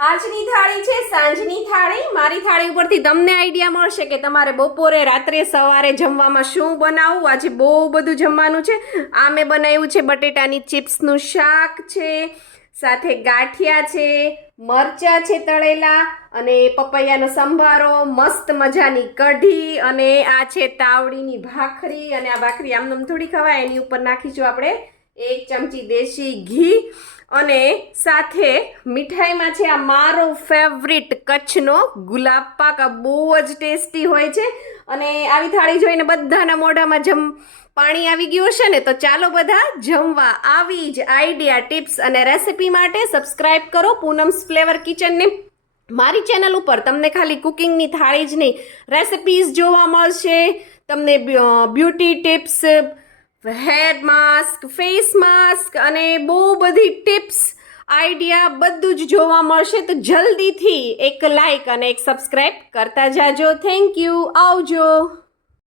આજની થાળી છે સાંજની થાળી। મારી થાળી ઉપરથી તમને આઈડિયા મળશે કે તમારે બપોરે, રાત્રે, સવારે જમવામાં શું બનાવવું। આજે બહુ બધું જમવાનું છે। આ મેં બનાવ્યું છે બટેટાની ચિપ્સનું શાક છે, સાથે ગાંઠિયા છે, મરચાં છે તળેલા, અને પપૈયાનો સંભારો, મસ્ત મજાની કઢી, અને આ છે તાવડીની ભાખરી। અને આ ભાખરી આમનામ થોડી ખવાય, એની ઉપર નાખીશું આપણે 1 ચમચી દેશી ઘી, અને સાથે મીઠાઈમાં છે આ મારો ફેવરિટ કચ્છનો ગુલાબ પાક। આ બહુ જ ટેસ્ટી હોય છે, અને આવી થાળી જોઈને બધાના મોઢામાં પાણી આવી ગયું હશે ને। તો ચાલો બધા જમવા। આવી જ આઈડિયા, ટિપ્સ અને રેસિપી માટે સબસ્ક્રાઇબ કરો પૂનમ્સ ફ્લેવર કિચનને। મારી ચેનલ ઉપર તમને ખાલી કુકિંગની થાળી જ નહીં, રેસિપીઝ જોવા મળશે, તમને beauty tips, hair mask, face mask, અને બહુ બધી ટિપ્સ, આઈડિયા બધું જ જોવા મળશે। તો જલ્દીથી એક લાઈક અને એક સબસ્ક્રાઇબ કરતા જાજો। થેન્ક યુ, આવજો।